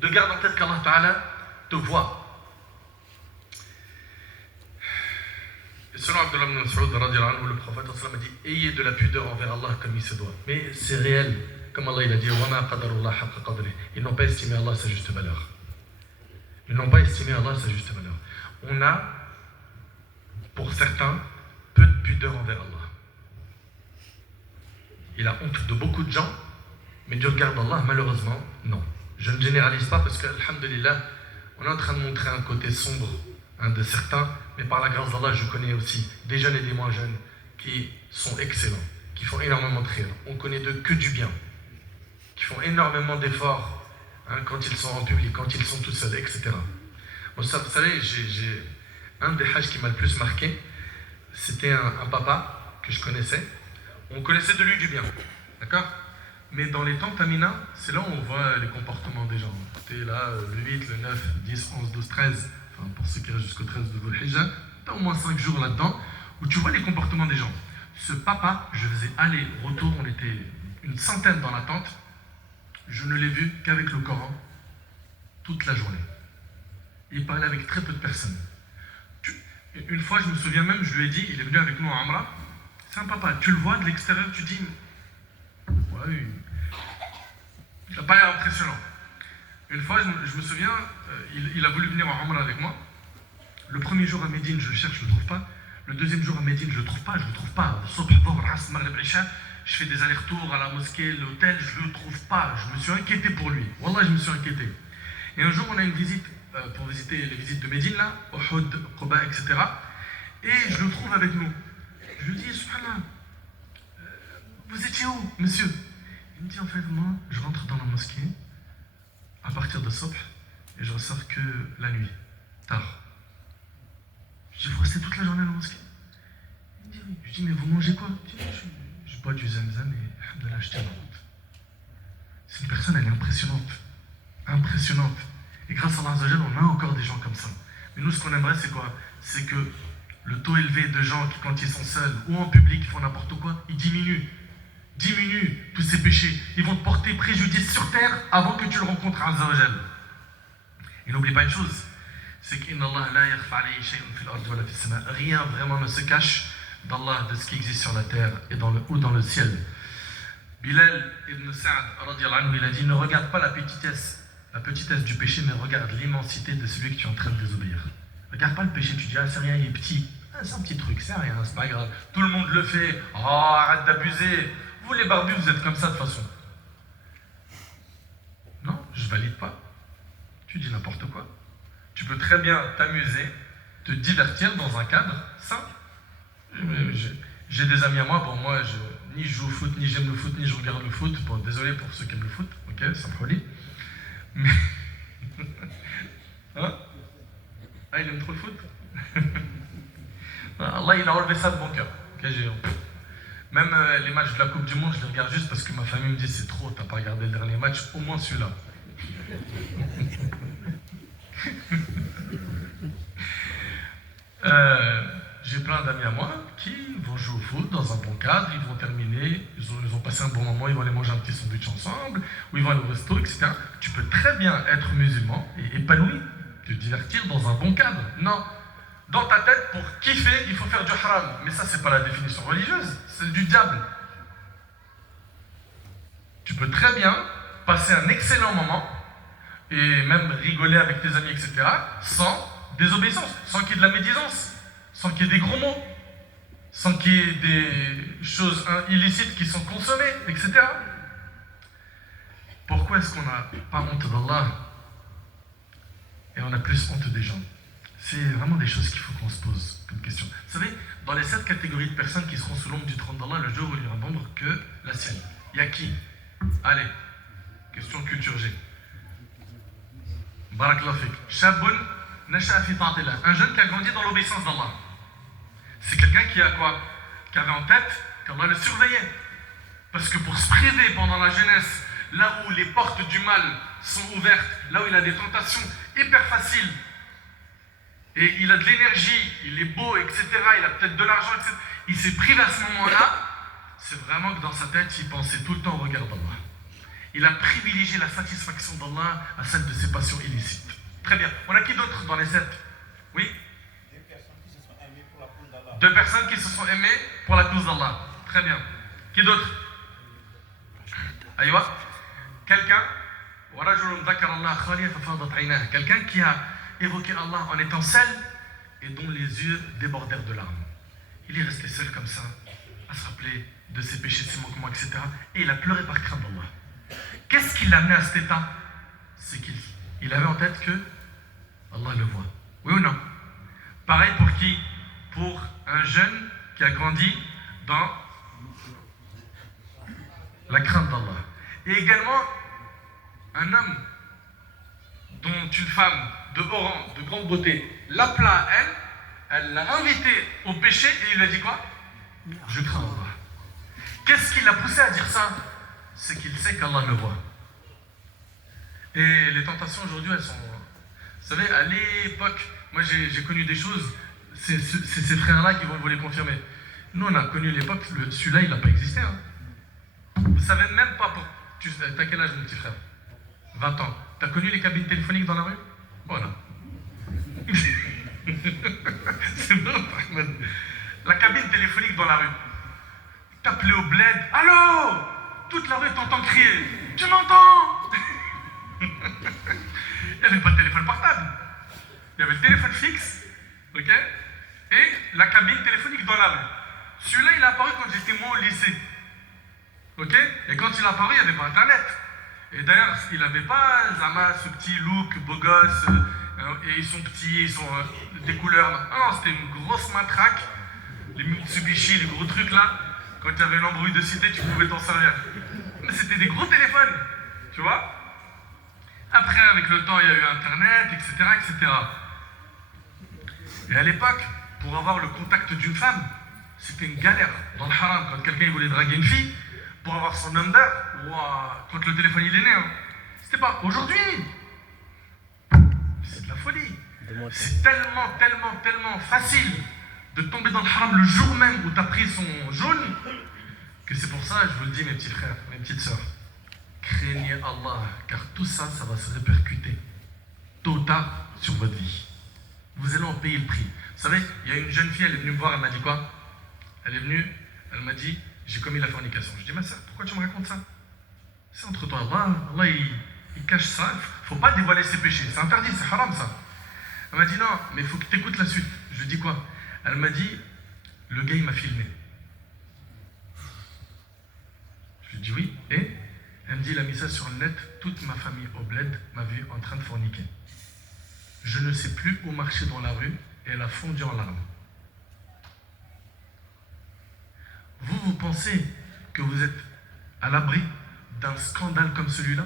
De garder en tête qu'Allah Ta'ala te voit. Et selon Abdullah ibn Mas'ud, le prophète a dit ayez de la pudeur envers Allah comme il se doit. Mais c'est réel, comme Allah il a dit ils n'ont pas estimé Allah à sa juste valeur. Ils n'ont pas estimé Allah à sa juste valeur. On a, pour certains, peu de pudeur envers Allah. Il a honte de beaucoup de gens, mais du regard d'Allah, malheureusement, non. Je ne généralise pas parce que, alhamdulillah, on est en train de montrer un côté sombre de certains, mais par la grâce d'Allah, je connais aussi des jeunes et des moins jeunes qui sont excellents, qui font énormément de khayr. On connaît d'eux que du bien, qui font énormément d'efforts quand ils sont en public, quand ils sont tout seuls, etc. Bon, ça, vous savez, j'ai un des hajj qui m'a le plus marqué, c'était un papa que je connaissais. On connaissait de lui du bien, d'accord? Mais dans les tentes à Mina, c'est là où on voit les comportements des gens. C'était là, le 8, le 9, 10, 11, 12, 13, enfin pour ceux qui restent jusqu'au 13 de Dhul Hijjah, t'as au moins 5 jours là-dedans, où tu vois les comportements des gens. Ce papa, je faisais aller-retour, on était une centaine dans la tente, je ne l'ai vu qu'avec le Coran, toute la journée. Il parlait avec très peu de personnes. Une fois, je me souviens même, je lui ai dit, il est venu avec nous à Amra, c'est un papa, tu le vois de l'extérieur, tu dis, ouais, il n'a pas l'air impressionnant. Une fois, je me souviens, il a voulu venir en Amra avec moi. Le premier jour à Médine, je le cherche, je ne le trouve pas. Le deuxième jour à Médine, je ne le trouve pas, je fais des allers-retours à la mosquée, l'hôtel, je ne le trouve pas. Je me suis inquiété pour lui. Wallah, je me suis inquiété. Et un jour, on a une visite, pour visiter les visites de Médine, là, Uhud, Quba, etc. Et je le trouve avec nous. Je lui dis, subhanallah, vous étiez où, monsieur? Il me dit, en fait, moi, je rentre dans la mosquée à partir de Sobh et je ressors que la nuit, tard. Je dis, vous restez toute la journée à la mosquée? Il me dit, oui. Je dis, mais vous mangez quoi? Je dis, je bois du zamzam et alhamdoulilah, je tiens la route. C'est une personne, elle est impressionnante. Impressionnante. Et grâce à Allah Azza wa Jalla, on a encore des gens comme ça. Mais nous, ce qu'on aimerait, c'est quoi? C'est que le taux élevé de gens qui, quand ils sont seuls ou en public, font n'importe quoi, il diminue. Diminue tous ces péchés. Ils vont te porter préjudice sur terre avant que tu le rencontres à Azza wa Jalla. Et n'oublie pas une chose, c'est qu'Inna la yakhfa alayhi shay'un fil ardi wa la fis sama. Rien vraiment ne se cache d'Allah, de ce qui existe sur la terre et ou dans le ciel. Bilal ibn Sa'd, il a dit, ne regarde pas la petitesse du péché, mais regarde l'immensité de celui que tu es en train de désobéir. Regarde pas le péché, tu dis, ah c'est rien, il est petit. Ah, c'est un petit truc, c'est rien, c'est pas grave. Tout le monde le fait. Oh, arrête d'abuser. Vous les barbus, vous êtes comme ça de toute façon. Non, je valide pas. Tu dis n'importe quoi. Tu peux très bien t'amuser, te divertir dans un cadre simple. J'ai des amis à moi, bon moi, ni je joue au foot, ni j'aime le foot, ni je regarde le foot. Bon, désolé pour ceux qui aiment le foot, ok, ça me folie. Mais... hein? Ah, il aime trop le foot? Allah, il a enlevé ça de mon cœur. Okay, même les matchs de la Coupe du Monde, je les regarde juste parce que ma famille me dit c'est trop, t'as pas regardé le dernier match, au moins celui-là. J'ai plein d'amis à moi qui vont jouer au foot dans un bon cadre, ils vont terminer, ils ont passé un bon moment, ils vont aller manger un petit sandwich ensemble, ou ils vont aller au resto, etc. Tu peux très bien être musulman et épanoui, te divertir dans un bon cadre. Non. Dans ta tête, pour kiffer, il faut faire du haram. Mais ça, c'est pas la définition religieuse, c'est du diable. Tu peux très bien passer un excellent moment et même rigoler avec tes amis, etc., sans désobéissance, sans qu'il y ait de la médisance, sans qu'il y ait des gros mots, sans qu'il y ait des choses illicites qui sont consommées, etc. Pourquoi est-ce qu'on n'a pas honte d'Allah et on a plus honte des gens? C'est vraiment des choses qu'il faut qu'on se pose comme question. Vous savez, dans les 7 catégories de personnes qui seront sous l'ombre du trône d'Allah le jour où il n'y aura d'ombre que la sienne, il y a qui? Allez, question culture G. Barakallahu fik. Shabun nasha'a fi ta'atillah. Un jeune qui a grandi dans l'obéissance d'Allah. C'est quelqu'un qui a quoi? Qui avait en tête qu'Allah le surveillait. Parce que pour se priver pendant la jeunesse, là où les portes du mal sont ouvertes, là où il a des tentations hyper faciles, et il a de l'énergie, il est beau, etc., il a peut-être de l'argent, etc., il s'est privé à ce moment-là, c'est vraiment que dans sa tête, il pensait tout le temps au regard d'Allah. Il a privilégié la satisfaction d'Allah à celle de ses passions illicites. Très bien. On a qui d'autre dans les 7? Oui? 2 personnes qui se sont aimées pour la cause d'Allah. Très bien. Qui d'autre? Aïwa. Quelqu'un Quelqu'un qui a évoqué Allah en étant seul et dont les yeux débordèrent de larmes. Il est resté seul comme ça, à se rappeler de ses péchés, de ses manquements, etc. Et il a pleuré par crainte d'Allah. Qu'est-ce qui l'a amené à cet état? C'est qu'il avait en tête que Allah le voit. Oui ou non? Pareil pour qui? Pour un jeune qui a grandi dans la crainte d'Allah. Et également, un homme dont une femme de haut rang, de grande beauté, l'appela à elle l'a invité au péché et il lui a dit quoi? Je crains Allah. Qu'est-ce qui l'a poussé à dire ça? C'est qu'il sait qu'Allah le voit. Et les tentations aujourd'hui, elles sont... Vous savez, à l'époque, moi j'ai connu des choses, c'est ces frères-là qui vont vous les confirmer. Nous, on a connu l'époque, celui-là, il n'a pas existé. Hein. Vous savez même pas pour... T'as quel âge, mon petit frère? 20 ans. T'as connu les cabines téléphoniques dans la rue? Voilà. C'est vrai, Ahmed. La cabine téléphonique dans la rue. T'appelais au bled. Allô? Toute la rue t'entend crier. Tu m'entends? Il n'y avait pas de téléphone portable. Il y avait le téléphone fixe. Ok? Et la cabine téléphonique dans la rue. Celui-là, il est apparu quand j'étais moi au lycée. Ok? Et quand il est apparu, il n'y avait pas Internet. Et d'ailleurs, il n'avait pas Zama, ce petit look, beau gosse, et ils sont petits, ils sont des couleurs. Non, c'était une grosse matraque. Les Mitsubishi, les gros trucs là. Quand tu avais l'embrouille de cité, tu pouvais t'en servir. Mais c'était des gros téléphones, tu vois. Après, avec le temps, il y a eu Internet, etc., etc. Et à l'époque, pour avoir le contact d'une femme, c'était une galère. Dans le haram, quand quelqu'un voulait draguer une fille, pour avoir son number, quand le téléphone il est né, hein. C'était pas aujourd'hui. C'est de la folie. C'est tellement facile de tomber dans le haram le jour même où tu as pris son jaune, que c'est pour ça, je vous le dis mes petits frères, mes petites sœurs, craignez Allah, car tout ça, ça va se répercuter tôt ou tard sur votre vie. Vous allez en payer le prix. Vous savez, il y a une jeune fille, elle est venue me voir, elle m'a dit quoi? Elle est venue, elle m'a dit, j'ai commis la fornication. Je dis, ma sœur, pourquoi tu me racontes ça? C'est entre toi et Allah, Allah il cache ça, il ne faut pas dévoiler ses péchés, c'est interdit, c'est haram ça. Elle m'a dit, non, mais il faut que tu écoutes la suite. Je lui dis quoi? Elle m'a dit, le gars il m'a filmé. Je lui dis oui, et elle me dit, il a mis ça sur le net, toute ma famille au bled m'a vu en train de forniquer. Je ne sais plus où marcher dans la rue, et elle a fondu en larmes. Vous pensez que vous êtes à l'abri d'un scandale comme celui-là?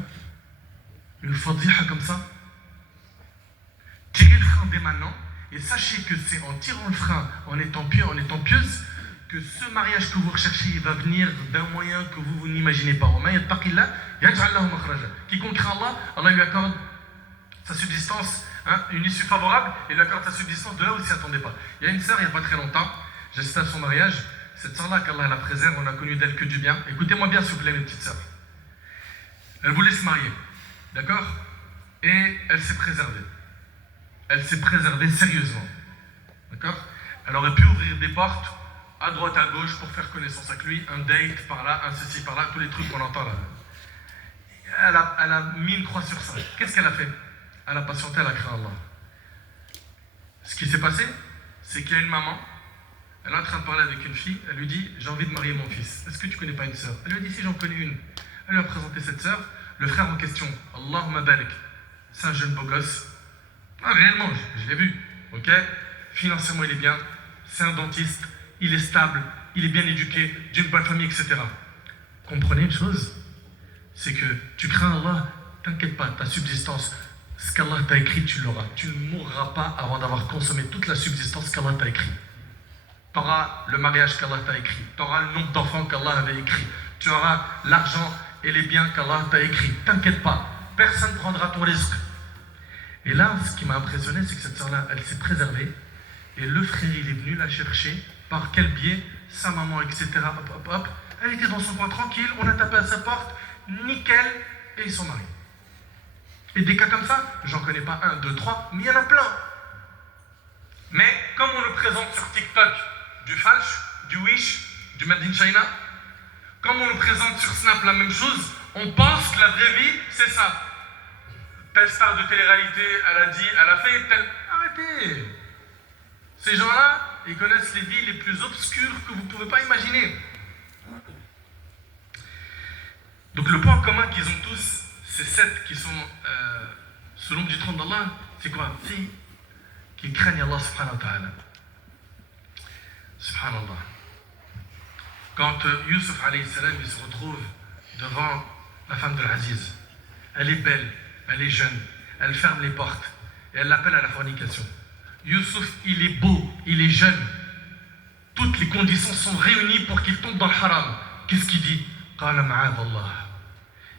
Une fadiha comme ça? Tirez le frein dès maintenant et sachez que c'est en tirant le frein, en étant pieux, en étant pieuse, que ce mariage que vous recherchez va venir d'un moyen que vous n'imaginez pas. Quiconque craint Allah, Allah lui accorde sa subsistance, une issue favorable, et lui accorde sa subsistance de là où il ne s'y attendait pas. Il y a une sœur, il n'y a pas très longtemps, j'assistais à son mariage. Cette sœur-là, qu'Allah la préserve, on a connu d'elle que du bien. Écoutez-moi bien, s'il vous plaît, mes petites sœurs. Elle voulait se marier, d'accord? Et elle s'est préservée. Elle s'est préservée sérieusement, d'accord? Elle aurait pu ouvrir des portes à droite, à gauche pour faire connaissance avec lui, un date par là, un ceci par là, tous les trucs qu'on entend là. elle a mis une croix sur ça. Qu'est-ce qu'elle a fait? Elle a patienté, elle a craint Allah. Ce qui s'est passé, c'est qu'il y a une maman, elle est en train de parler avec une fille, elle lui dit, j'ai envie de marier mon fils. Est-ce que tu connais pas une sœur? Elle lui a dit, si, j'en connais une. Elle lui a présenté cette sœur, le frère en question, Allahumma barik. C'est un jeune beau gosse. Ah, réellement, je l'ai vu. Ok? Financièrement, il est bien. C'est un dentiste. Il est stable. Il est bien éduqué. D'une bonne famille, etc. Comprenez une chose? C'est que tu crains Allah, t'inquiète pas, ta subsistance, ce qu'Allah t'a écrit, tu l'auras. Tu ne mourras pas avant d'avoir consommé toute la subsistance qu'Allah t'a écrit. Tu auras le mariage qu'Allah t'a écrit. Tu auras le nombre d'enfants qu'Allah avait écrit. Tu auras l'argent et les biens qu'Allah t'a écrit. T'inquiète pas, personne ne prendra ton risque. Et là, ce qui m'a impressionné, c'est que cette sœur-là, elle s'est préservée. Et le frère, il est venu la chercher. Par quel biais? Sa maman, etc. Hop, hop, hop. Elle était dans son coin tranquille. On a tapé à sa porte. Nickel. Et ils sont mariés. Et des cas comme ça, j'en connais pas un, deux, trois, mais il y en a plein. Mais comme on le présente sur TikTok, du falche, du wish, du made in China, comme on le présente sur Snap, la même chose, on pense que la vraie vie, c'est ça. Telle star de télé-réalité, elle a dit, elle a fait tel... Arrêtez! Ces gens-là, ils connaissent les vies les plus obscures que vous ne pouvez pas imaginer. Donc le point commun qu'ils ont tous, ces 7 qui sont sous l'ombre du trône d'Allah, c'est quoi? C'est qu'ils craignent Allah subhanahu wa ta'ala. Subhanallah. Quand Youssef alayhi salam, il se retrouve devant la femme de l'Aziz, elle est belle, elle est jeune, elle ferme les portes et elle l'appelle à la fornication. Youssef, il est beau, il est jeune. Toutes les conditions sont réunies pour qu'il tombe dans le haram. Qu'est-ce qu'il dit? Qala ma'adallah.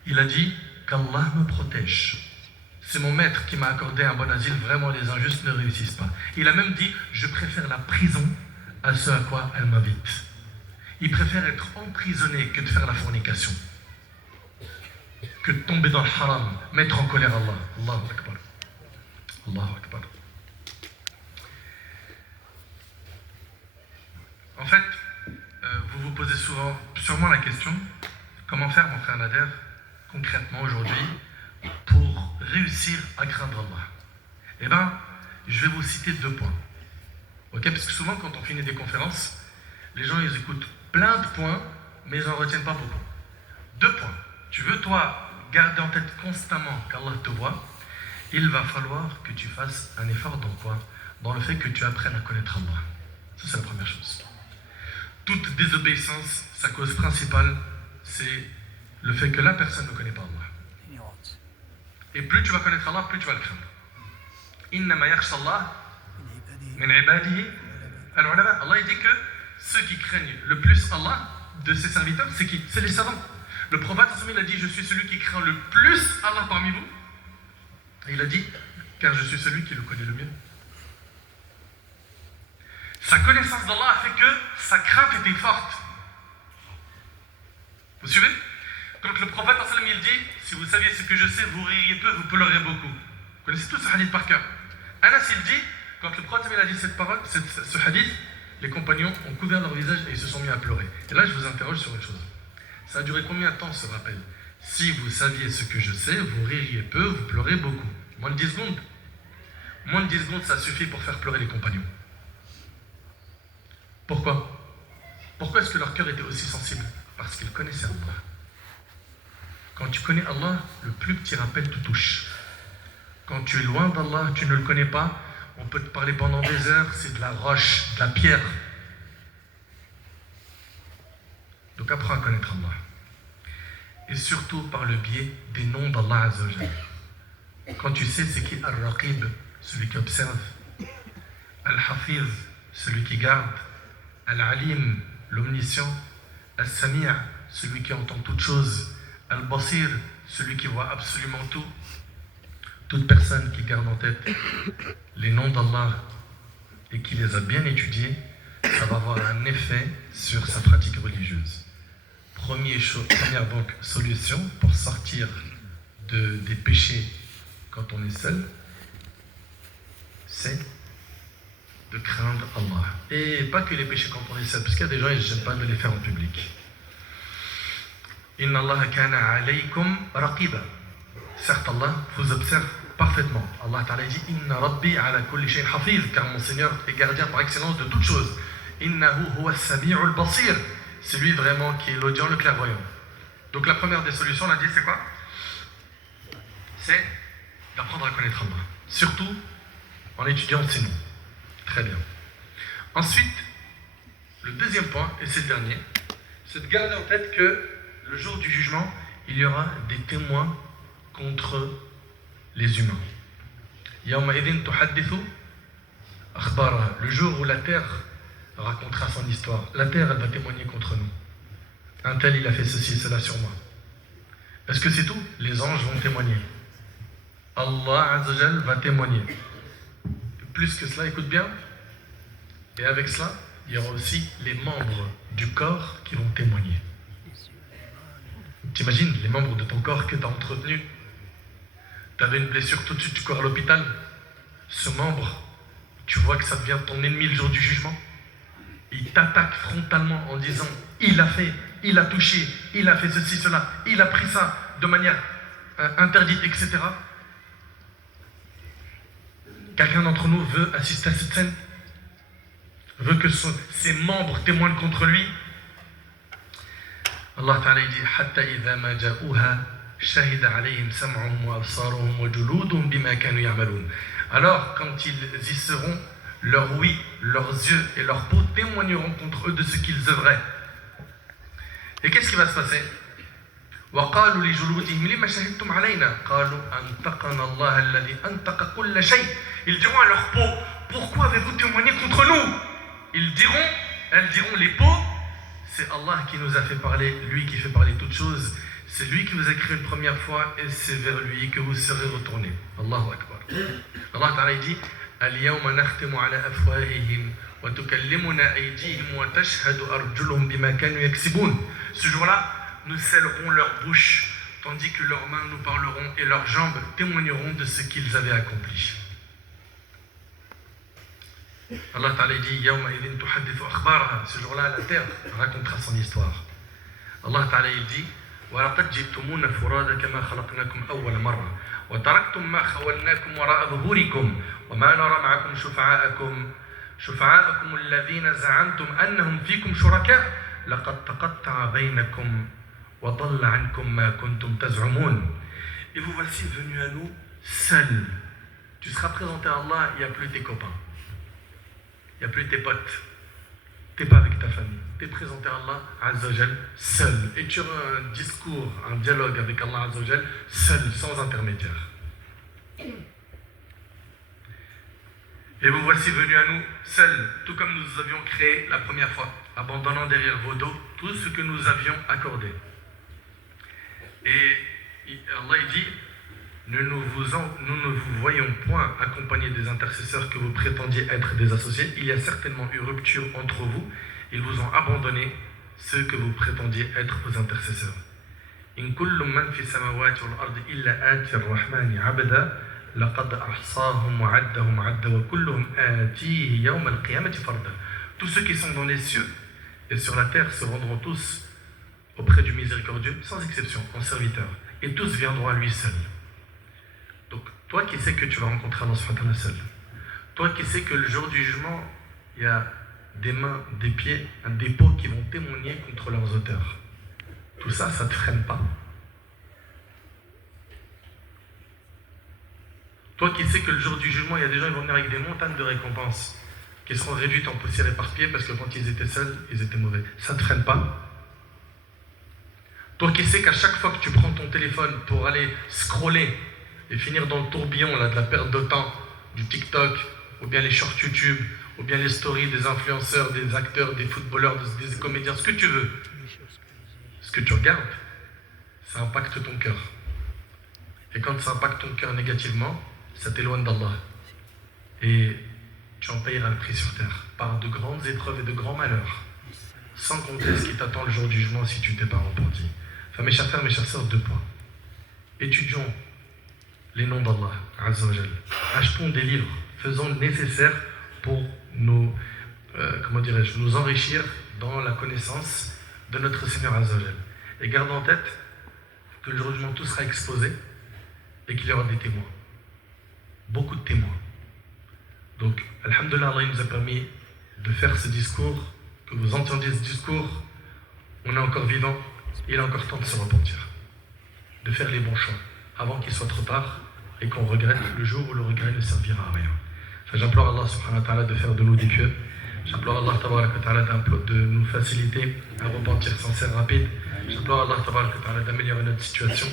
Il a dit qu'Allah me protège. C'est mon maître qui m'a accordé un bon asile. Vraiment, les injustes ne réussissent pas. Il a même dit, je préfère la prison à ce à quoi elle m'invite. Il préfère être emprisonné que de faire la fornication, que de tomber dans le haram, mettre en colère Allah. Allahu Akbar. Allahu Akbar. En fait, vous vous posez sûrement la question, comment faire, mon frère Nader, concrètement aujourd'hui, pour réussir à craindre Allah? Eh bien, je vais vous citer 2 points. Ok? Parce que souvent, quand on finit des conférences, les gens, ils écoutent plein de points, mais ils n'en retiennent pas beaucoup. 2 points. Tu veux, toi, garder en tête constamment qu'Allah te voit, il va falloir que tu fasses un effort dans quoi? Dans le fait que tu apprennes à connaître Allah. Ça, c'est la première chose. Toute désobéissance, sa cause principale, c'est le fait que la personne ne connaît pas Allah. Et plus tu vas connaître Allah, plus tu vas le craindre. Innama yakhsha Allah min ibadihi al-ulama. Allah, il dit que ceux qui craignent le plus Allah de ses serviteurs, c'est qui? C'est les savants. Le prophète, il a dit, je suis celui qui craint le plus Allah parmi vous. Et il a dit, car je suis celui qui le connaît le mieux. Sa connaissance d'Allah a fait que sa crainte était forte. Vous suivez? Quand le prophète, il dit, si vous saviez ce que je sais, vous ririez peu, vous pleurerez beaucoup. Vous connaissez tous ce hadith par cœur. Anas, il dit, quand le prophète a dit cette parole, ce hadith, les compagnons ont couvert leur visage et ils se sont mis à pleurer. Et là, je vous interroge sur une chose. Ça a duré combien de temps, ce rappel? Si vous saviez ce que je sais, vous ririez peu, vous pleurez beaucoup. Moins de 10 secondes. Moins de 10 secondes, ça suffit pour faire pleurer les compagnons. Pourquoi? Pourquoi est-ce que leur cœur était aussi sensible? Parce qu'ils connaissaient Allah. Quand tu connais Allah, le plus petit rappel te touche. Quand tu es loin d'Allah, tu ne le connais pas, on peut te parler pendant des heures, c'est de la roche, de la pierre. Donc apprends à connaître Allah. Et surtout par le biais des noms d'Allah Azza wa Jalla. Quand tu sais c'est qui Al-Raqib, celui qui observe, Al-Hafiz, celui qui garde, Al-Alim, l'omniscient, Al-Sami', celui qui entend toutes choses, Al-Basir, celui qui voit absolument tout. Toute personne qui garde en tête les noms d'Allah et qui les a bien étudiés, ça va avoir un effet sur sa pratique religieuse. Première donc solution pour sortir des péchés quand on est seul, c'est de craindre Allah. Et pas que les péchés quand on est seul, parce qu'il y a des gens qui ne gênent pas de les faire en public. Inna Allah kana alaykum raqiba. Certes, Allah vous observe parfaitement. Allah Ta'ala dit Inna Rabbi ala kulli shayn hafiz, car mon Seigneur est gardien par excellence de toutes choses. Innahu huwa as-sami'ul basir. C'est lui vraiment qui est l'audient, le clairvoyant. Donc la première des solutions, on a dit, c'est quoi? C'est d'apprendre à connaître Allah. Surtout en étudiant ses noms. Très bien. Ensuite, le deuxième point, et c'est le dernier, c'est de garder en tête que le jour du jugement, il y aura des témoins contre les humains. Yawma'idhin tuhaddithu akhbaraha. Le jour où la terre racontera son histoire. La terre, elle va témoigner contre nous. Un tel, il a fait ceci, cela sur moi. Est-ce que c'est tout? Les anges vont témoigner. Allah Azza wa Jal va témoigner. Plus que cela, écoute bien. Et avec cela, il y aura aussi les membres du corps qui vont témoigner. T'imagines les membres de ton corps que tu as entretenu. Tu avais une blessure, tout de suite tu cours à l'hôpital. Ce membre, tu vois que ça devient ton ennemi le jour du jugement. Il t'attaque frontalement en disant il a fait, il a touché, il a fait ceci, cela, il a pris ça de manière interdite, etc. Quelqu'un d'entre nous veut assister à cette scène? Veut que ses membres témoignent contre lui? Allah Ta'ala dit Hatta idha ma ja'uha shahida alayhim sam'uhum wa absaruhum wa juluduhum bima kanu ya'malun. Alors quand ils y seront, leurs ouïes, leurs yeux et leurs peaux témoigneront contre eux de ce qu'ils œuvraient. Et qu'est-ce qui va se passer? وقالوا لجلودهم لما شهدتم علينا قالوا أنطقنا الله الذي أنطق كل شيء. Ils diront à leur peau, pourquoi avez-vous témoigné contre nous? Elles diront, les peaux, c'est Allah qui nous a fait parler, lui qui fait parler toutes choses, c'est lui qui vous a créé une première fois et c'est vers lui que vous serez retournés. Allahu Akbar. Allah Ta'ala dit اليوم نختم على أفواههم وتكلمنا أيديهم وتشهد أرجلهم بما كانوا يكسبون. Ce jour-là, nous scellerons leur bouche, tandis que leurs mains nous parleront et leurs jambes témoigneront de ce qu'ils avaient accompli. Allah Ta'ala dit يومئذ تحدث أخبارها. Ce jour-là, la terre racontera son histoire. Allah Ta'ala dit وَلَقَدْ جِئْتُمُونَ فُرَادَ كَمَا خَلَقْنَاكُمْ أَوَّلَ مَرَّةٍ وَتَرَكْتُمْ مَا خَوَّلْنَاكُمْ وَرَاءَ ظُهُورِكُمْ وَمَا نَرَى مَعَكُمْ شُفَعَاءَكُمُ الَّذِينَ زَعَمْتُمْ أَنَّهُمْ فِيكُمْ شُرَكَاء لَقَدْ تَقَطَّعَ بَيْنَكُمْ وَضَلَّ عَنْكُمْ مَا كُنْتُمْ تَزْعُمُونَ. Et vous voici venus à nous seuls. Tu seras présenté à Allah, il n'y a plus tes copains, il n'y a plus tes potes, tu n'es pas avec ta famille, tu es présenté à Allah Azza wa Jal seul. Et tu auras un discours, un dialogue avec Allah Azza wa Jal seul, sans intermédiaire. Et vous voici venus à nous seuls, tout comme nous avions créé la première fois, abandonnant derrière vos dos tout ce que nous avions accordé. Et Allah dit, nous ne vous voyons point accompagnés des intercesseurs que vous prétendiez être des associés. Il y a certainement eu rupture entre vous. Ils vous ont abandonné, ceux que vous prétendiez être vos intercesseurs. In kullu man fi samawati wal ardi illa ati ar-rahmani 'abda laqad ahsahum wa 'addahum 'adda wa kulluhum atihi yawm al-qiyamati farda. Tous ceux qui sont dans les cieux et sur la terre se rendront tous auprès du miséricordieux, sans exception, en serviteurs, et tous viendront à lui seul. Donc, toi qui sais que tu vas rencontrer Allah subhanahu wa ta'ala seul, toi qui sais que le jour du jugement, il y a des mains, des pieds, des peaux qui vont témoigner contre leurs auteurs. Tout ça, ça ne te freine pas. Toi qui sais que le jour du jugement, il y a des gens qui vont venir avec des montagnes de récompenses qui seront réduites en poussière éparpillée parce que quand ils étaient seuls, ils étaient mauvais. Ça ne te freine pas. Toi qui sais qu'à chaque fois que tu prends ton téléphone pour aller scroller et finir dans le tourbillon là, de la perte de temps, du TikTok, ou bien les shorts YouTube, ou bien les stories des influenceurs, des acteurs, des footballeurs, des comédiens, ce que tu veux, ce que tu regardes, ça impacte ton cœur. Et quand ça impacte ton cœur négativement, ça t'éloigne d'Allah. Et tu en payeras le prix sur terre, par de grandes épreuves et de grands malheurs, sans compter ce qui t'attend le jour du jugement si tu t'es pas repenti. Enfin, mes chers frères, mes chères sœurs, 2 points. Étudions les noms d'Allah, Azza wa Jal. Achetons des livres, faisons le nécessaire pour nous enrichir dans la connaissance de notre Seigneur Azza wa Jal. Et garde en tête que le jour du jugement tout sera exposé et qu'il y aura des témoins. Beaucoup de témoins. Donc, alhamdoulilah, Allah nous a permis de faire ce discours, que vous entendiez ce discours. On est encore vivant, il est encore temps de se repentir, de faire les bons choix, avant qu'il soit trop tard et qu'on regrette le jour où le regret ne servira à rien. Enfin, j'implore Allah subhanahu wa ta'ala de faire de nous des pieux. J'implore Allah tabaraka wa ta'ala de nous faciliter un repentir sincère rapide. J'implore Allah tabaraka wa ta'ala d'améliorer notre situation.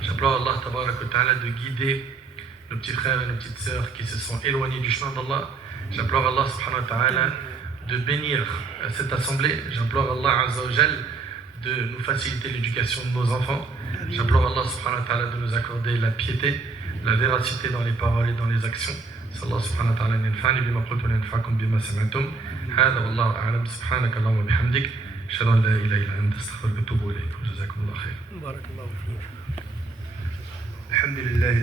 J'implore Allah tabaraka wa ta'ala de guider nos petits frères et nos petites sœurs qui se sont éloignés du chemin d'Allah. J'implore Allah subhanahu wa ta'ala de bénir cette assemblée. J'implore Allah azza wa jal de nous faciliter l'éducation de nos enfants. J'implore Allah subhanahu wa ta'ala de nous accorder la piété, la véracité dans les paroles et dans les actions. الله سبحانه وتعالى أن ينفعني بما قلت وينفعكم بما سمعتم. هذا والله أعلم. سبحانك اللهم وبحمدك أشهد أن لا إله إلا أنت أستغفرك وأتوب إليك وجزاكم الله خير. بارك الله فيك. الحمد لله.